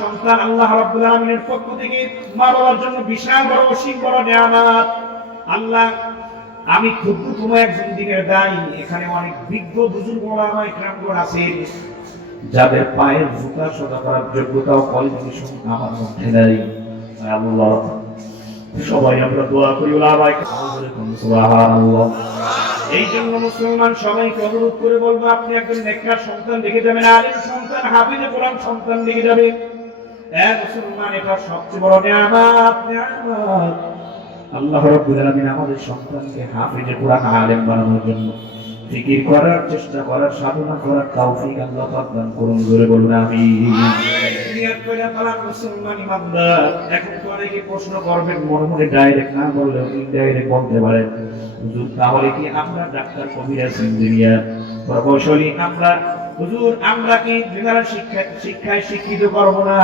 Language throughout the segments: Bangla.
সন্তান আল্লাহ রাব্বুল আলামিনের পক্ষ থেকে মা বাবার জন্য বিশাল বড় অসীম বড় আল্লাহ, আমি ক্ষুদ্রতম একজন দিনের দায়ী। এখানে অনেক বিজ্ঞ বুজুর্গ ওলামা ইকরামগণ আছেন। যাদের পায়ের জুতা সোজা করার যোগ্যতা ও কোয়ালিফিকেশন আমার মধ্যে নেই। আল্লাহ, সবাই আমরা দোয়া করি ওলামায়ে সুবহানাল্লাহ। এই জন্য মুসলমান সবাইকে অনুরোধ করে বলব, আপনি একজন নেককার সন্তান দেখে যাবেন আলিম সন্তান হাফিজে কোরআন সন্তান দেখে যাবেন এক মুসলমান, এটা সবচেয়ে বড় নিয়ামত। আল্লাহ রাব্বুল আলামিন আমাদের সন্তানকে হাফিজে কোরআন আলেম বানানোর জন্য ফিকির করার চেষ্টা করার সাধনা করার তৌফিক আল্লাহ পাক দান করুন, জোরে বলুন আমি নিয়াত করে মুসলমান ইমানদার এখন প্রশ্ন করবেন মনে মনে ডাইরেক্ট না বললেও ইনডাইরেক্ট বলতে পারেন হুজুর তাহলে কি আমরা ডাক্তার কবিরাজ ইঞ্জিনিয়ার প্রকৌশলী আমরা হুজুর আমরা কি জেনারেল শিক্ষা শিক্ষায় শিক্ষিত করব না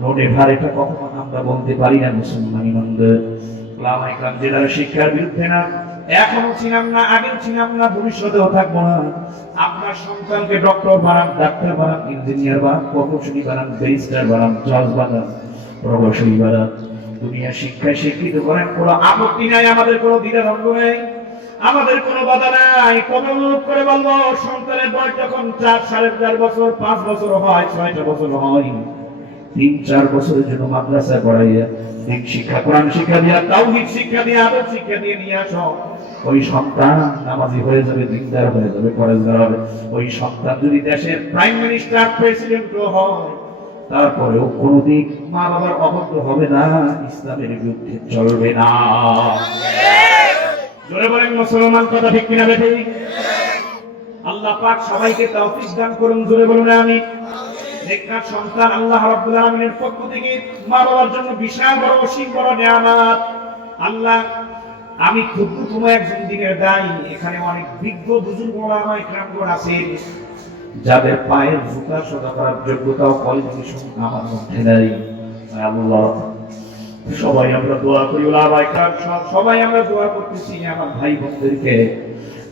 নোটে ভার এটা কখনো আমরা বলতে পারি না মুসলমান ইমানদার জেনারেল শিক্ষার বিরুদ্ধে না এখনও ছিলাম না, আগেও ছিলাম না, ভবিষ্যতেও থাকব না। আপনার সন্তানকে ডক্টর বানান ডাক্তার বানান ইঞ্জিনিয়ার বানান প্রকৌশলী বানান ব্যারিস্টার বানান জজ বানান প্রকৌশলী বানান দুনিয়া শিক্ষায় শিক্ষিত করেন কোনো আপত্তি নাই, আমাদের কোনো দ্বিধাদ্বন্দ্ব নেই, আমাদের কোনো বাধা নাই। কবে অনুরোধ করে বলব, সন্তানের বয়স যখন চার সাড়ে চার বছর, পাঁচ বছর হয়, ছয়টা বছর হয়। তিন, চার বছরের জন্য মাদ্রাসায় পড়াইয়া দিন শিক্ষা, কোরআন শিক্ষা দিয়া তাওহীদ শিক্ষা দিয়া আদব শিক্ষা দিয়ে নিয়ে আসো। ওই সন্তান নামাজি হয়ে যাবে, দিনদার হয়ে যাবে পরেজগার হবে। ওই সন্তান যদি দেশের প্রাইম মিনিস্টার, প্রেসিডেন্ট হয়, তারপরেও কোনদিন মা বাবার অভদ্র হবে না, ইসলামের বিরুদ্ধে চলবে না। জোরে বলেন, মুসলমান কথা ঠিক কিনা বেঠে? আল্লাহ পাক সবাইকে তৌফিক দান করুন, জোরে বলুন আমি নেককার সন্তান আল্লাহ রাব্বুল আলামিনের পক্ষ থেকে মা বাবার জন্য বিশাল বড় অসীম বড় আল্লাহ, আমি ক্ষুদ্রতম একজন দিনের দায়ী। এখানে অনেক বিজ্ঞ বুজুর্গ ওলামা ইকরামগণ আছেন। যাদের পায়ের জুতা সোজা করার যোগ্যতা কোয়ালিফিকেশন আমার মধ্যে নেই। আল্লাহ, সবাই আমরা দোয়া করি সবাই আমরা দোয়া করতেছি আমার ভাই বোনদেরকে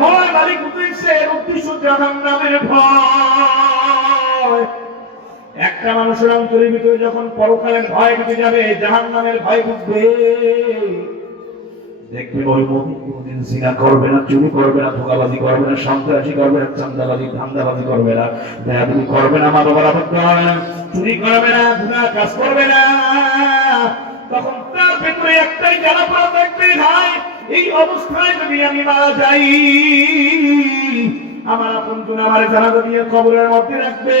ভয় মালিক উদ্দেশ্যে উদ্দেশ্য ভয়। একটা মানুষের অন্তরের ভিতরে যখন পরকালের ভয় ঢুকে যাবে ভয় ওই কোনদিন করবে না, চুরি করবে না, ধোকাবাজি করবে না, সন্ত্রাসী করবে না, চান্দাবাজি, ধান্দাবাজি করবে না, বেয়াদবি করবে না মা বাবার চুরি করবে না, গুনাহ কাজ করবে না। তখন তার ভেতরে একটাই জ্বালা পড়া দেখবে, ভাই এই অবস্থায় যদি আমি মারা যাই, আমার আপন জন আমার জানাজা দিয়ে কবরের মধ্যে রাখবে।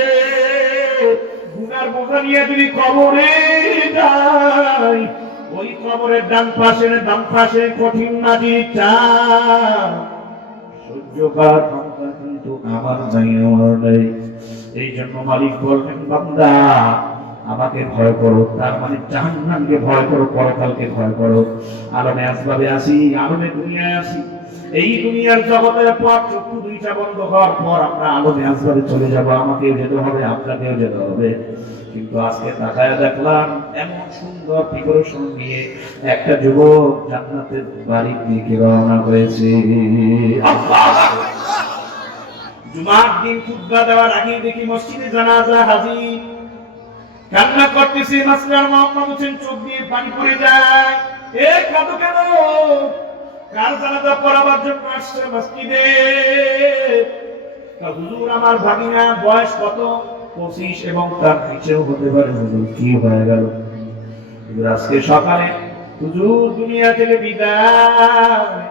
গুনার বোঝা নিয়ে যদি কবরে যাই, ওই কবরের ডান পাশে ডান পাশে কঠিন মাটি চাপ। সহ্য করার কিন্তু আমার নাই, আমার নেই। এই জন্য মালিক বলবেন বান্দা আমাকে ভয় করো, তার মানে জাহান্নামকে ভয় করো, পরকালকে ভয় করো। আলমে আসবাবে আসি, আলমে দুনিয়ায় আসি। এই দুনিয়ার জগতের পর চক্ষু দুইটা বন্ধ হওয়ার পর আমরা আলমে আসবাবে চলে যাব। আমাকেও যেতে হবে, আপনাকেও যেতে হবে। কিন্তু আজকে তাকায় দেখলাম, এমন সুন্দর প্রিপারেশন নিয়ে একটা যুবক জান্নাতের বাড়ির দিকে রওনা হয়েছে। জুমার দিন খুতবা দেওয়ার আগে দেখি মসজিদে জানাজা হাজির। কান্না করতেছে, মাস্টার মোহাম্মদ হোসেন চোখ দিয়ে পানি পড়ে যায়। এ কাঁদো কেন? কার জানাজা পড়াবার জন্য আসছে মসজিদে? তা হুজুর, আমার ভাগিনা, বয়স কত? পঁচিশ এবং তার নিচেও হতে পারে, হুজুর, কি হয়ে গেল? আজকে সকালে, হুজুর, দুনিয়া থেকে বিদায়।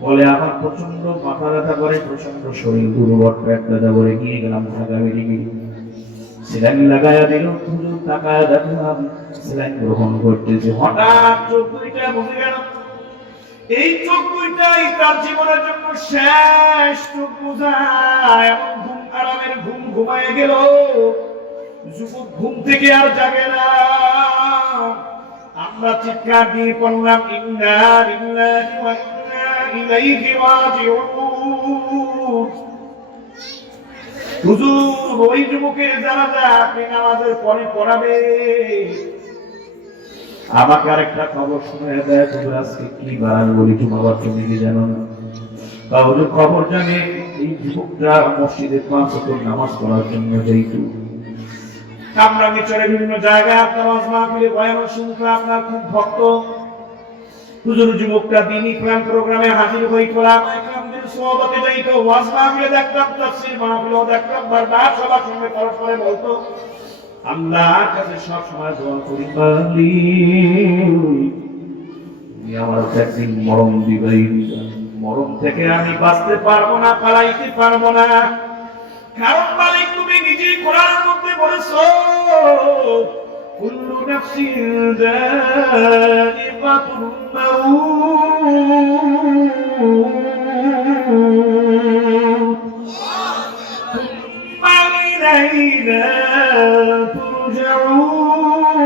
বলে, আমার প্রচণ্ড মাথা ব্যথা করে প্রচণ্ড শরীর দুর্বল, পেট ব্যথা করে, গিয়ে গেলাম ঢাকা মেডিকেল। গ্রহণ করতেছে হঠাৎ চোখ দুইটা গেল। এই চোখ তার জীবনের জন্য শেষ এমন ঘুম আরামের ঘুম ঘুমায় গেল। যুবক ঘুম থেকে আর জাগে না। আমরা চিৎকার দিয়ে পড়লাম, ইন্না ইন্না ইলাইহি রাজিউন। হুজুর, ওই যুবকের জানাজা আপনি নামাজের পরে পড়াবে আমাকে আরেকটা খবর শুনে দেয়, হুজুর, আজকে কি বাড়ান বলি তোমার তুমি কি জানো? না খবর জানে, এই যুবকরা মসজিদে পাঁচ ওয়াক্ত নামাজ পড়ার জন্য যেহেতু কামরাঙ্গি চড়ে বিভিন্ন জায়গায় আপনার মাহফিলে বয়ান শুনতে আপনার খুব ভক্ত। হুজুর, যুবকরা দিনই প্ল্যান প্রোগ্রামে হাজির হইতো আমাদের সোহবতে যাইতো ওয়াজ মাহফিলে দেখতাম, তাফসীর মাহফিলেও দেখতাম বারবার সবার সঙ্গে পরস্পরে বলতো, আল্লাহর কাছে সব সময় দোয়া করি তুমি আমার একদিন মরণ দিবাই। মরণ থেকে আমি বাঁচতে পারব না, পালাইতে পারব না। কারণ মালিক তুমি নিজেই কোরআনের মধ্যে বলেছ, কুল্লু নাফসিন যায়িকাতুল মাউত। ثم إلينا ترجعون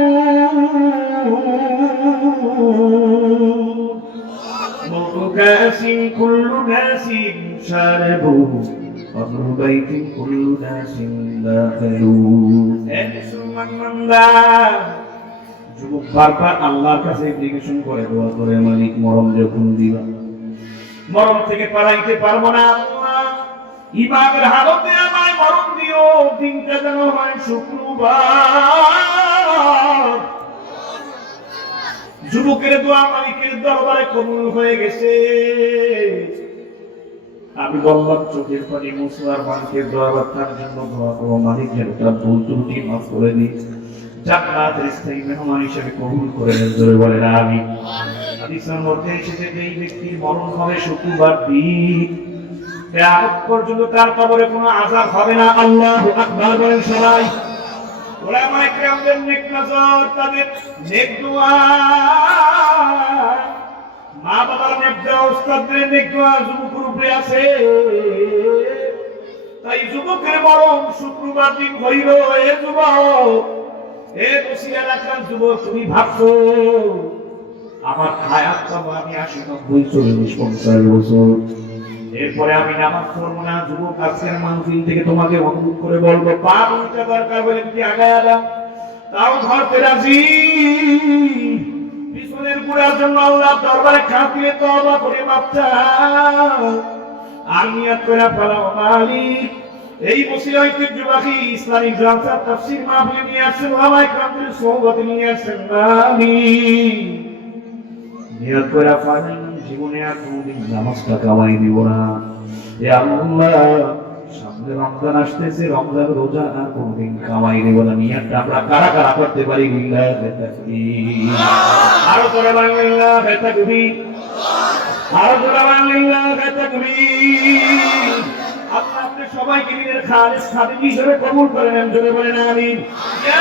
موت كاس كل ناس شاربه قبر بيت كل ناس داخلون যুবক বারবার আল্লাহর কাছে অ্যাপ্লিকেশন করে দোয়া করে মালিক মরম যখন দিবা মরম থেকে পালাইতে পারব না। ইমামের হালতে আমায় মরণ দিও, দিনটা যেন হয় শুক্রবার। যুবকের দোয়া মালিকের দরবারে কবুল হয়ে গেছে। আমি বললাম, চোখের পানি মুসলার মালিকের দরবার তার জন্য দোয়া করো। মালিক যেন তার ভুল ত্রুটি মাফ করে দিই জান্নাতের স্থায়ী মেহমান হিসেবে কবুল করে নেন। বলেন আমি তার কবরে কোনো আযাব হবে না, আল্লাহু বলেন সবাই। মা বাবার নেক দোয়া। উস্তাদদের নেক দোয়া যুবকের উপরে আছে। তাই যুবকের মরণ শুক্রবার দিন হইল, এ যুবক, এ বসিয়া রাখার যুবক, তুমি ভাবছ। আমার হায়াত পাবো, আমি আশি নব্বই, চল্লিশ, পঞ্চাশ বছর। এরপরে আমি নামাজ পড়ব না, যুবক আজকের মাহফিল থেকে তোমাকে অনুরোধ করে বলব, পা দরকার বলে আগায় আলাম তাও ধরতে রাজি? পিছনের গুড়ার জন্য আল্লাহ দরবারে খাতিরে তওবা করে চাও। আর নিয়াত করে মালিক। এই মসিলা ঐতিহ্যবাহী ইসলামিক জালসা তাফসীর মাহফিলে নিয়ে আসছেন ওলামায়ে কেরামদের নিয়ে আসছেন মালিক। নিয়ত করে জীবনে আর কোনদিন কামাই দিব না। এ আল্লাহ, সামনে রমজান আসতেছে, রমজান রোজা আর কোনদিন কামাই দিব না। নিয়তটা আমরা কারা কারা করতে পারি লিল্লাহ তাকবীর। আরও করে বাংলা তাকবীর। আরও করে তাকবীর। আল্লাহ আপনি সবাইকে নিজের খালিস খাদিম হিসেবে কবুল করে নেন, জোরে বলেন, আমিন। ইয়া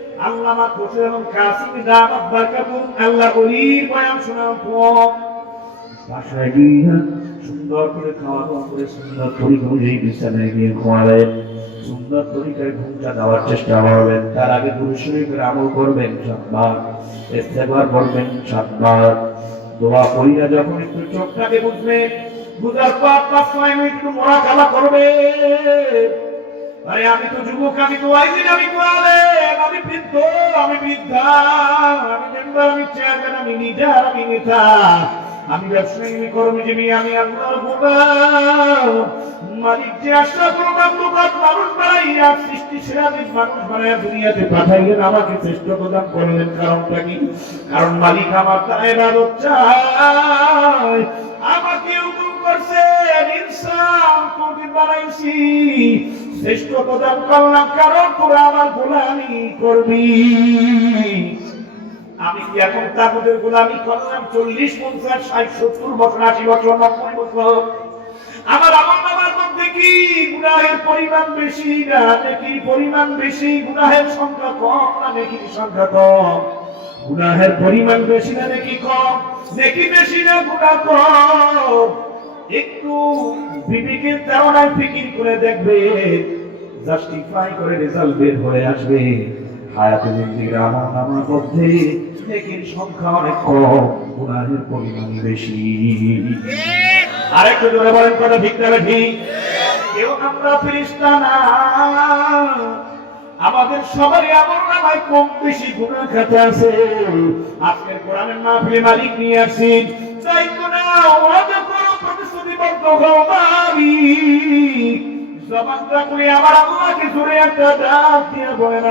আল্লামা খসরু এবং কাসিম আল্লাহ গিয়ে সুন্দর করে খাওয়া দাওয়া করে সুন্দর তরিকা অনুযায়ী বিছানায় গিয়ে ঘুমাবেন সুন্দর তরিকায় ঘুমটা দেওয়ার চেষ্টা করবেন। তার আগে গুরু শরীফের আমল করবেন সাতবার, ইস্তেগফার করবেন সাতবার। দোয়া করিয়া যখন একটু চোখটাকে বুঝবেন, বুঝার পর পাঁচ ছয় মিনিট একটু মোড়া খালা করবে আরে আমি তো যুবক, আমি তো আইদিন আমি তো আলেম আমি বৃদ্ধ, আমি বৃদ্ধা, আমি মেম্বার আমি চেয়ারম্যান আমি লিডার আমি নেতা, আমি ব্যবসায়ী কর্মজীবী, আমি আল্লাহর গোলাম। মালিক যে আশা মানুষ বানাইয়া, সৃষ্টি মানুষ বানাইয়া দুনিয়াতে পাঠাইলেন, আমাকে শ্রেষ্ঠ প্রদান করলেন। কারণটা কি? কারণ মালিক আমার তাই ইবাদত চায়। আমাকে হুকুম করছে ইনসান তোকে বানাইছি? শ্রেষ্ঠ প্রদান করলাম কারণ তোরা আমার গোলামি করবি। আমি এখন তাগুদের গোলামি করলাম? চল্লিশ, পঞ্চাশ, ষাট, সত্তর বছর, আশি বছর, নব্বই বছর। আমার আমার বাবার মধ্যে কি গুনাহের পরিমাণ বেশি না নেকির পরিমাণ বেশি? গুনাহের সংখ্যা কম না নেকির সংখ্যা কম? গুনাহের পরিমাণ বেশি না নেকি কম? নেকি বেশি না গুনাহ কম? একটু বিবেকের ধারণায় ফিকির করে দেখবে জাস্টিফাই করে রেজাল্ট বের হয়ে আসবে। হায়াতে জিন্দিগির আমল নামার মধ্যে নেকির সংখ্যা অনেক কম পরিমাণ বেশি। আরেকটু জোরে বলেন, কথা না কেউ আমরা ফিরিস্তা না। আমাদের সবারই আমল নামায় কম বেশি গুনাহ খাতে আছে। আজকের কোরআনের মাহফিলে মালিক নিয়ে আসছেন। তো না জবানটা করে আমার আল্লাহকে জোরে একটা ডাক দিয়ে বলেন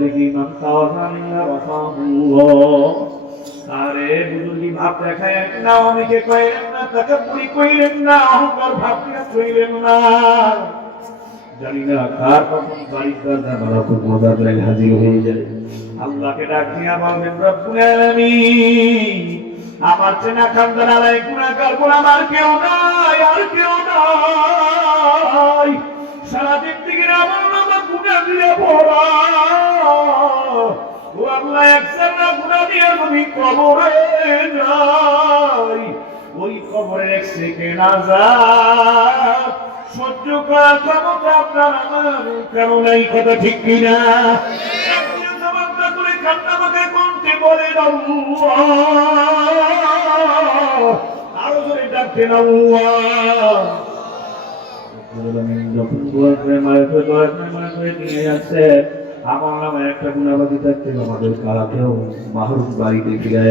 দেখি আরে বুজুর্গি ভাব দেখায় না, অনেকে কইলেন না তাকে পুরি কইলেন না, অহংকার ভাব দিয়া কইলেন না। জানি না কার কখন বাড়িতে জানালা খুব মজা করে হাজির হয়ে যায়। আল্লাহকে ডাক বলবেন আমার চেনা খানদান আলাই গুনাহগার গুণ আমার কেউ নাই, আর কেউ নাই। সারা দিন থেকে আমার নামা গুনাহ দিয়ে ভরা। ও আল্লাহ একজন না গুনাহ দিয়ে আমি কবরে যাই। ওই কবরে এক সেকেন্ড আজাব সহ্য করার ক্ষমতা আপনার আমার কেন নাই, কথা ঠিক কিনা? আমার নামে একটা গুণাবাদী থাকতেন আমাদের কারাতেও মাহরুম বাড়িতে ফিরে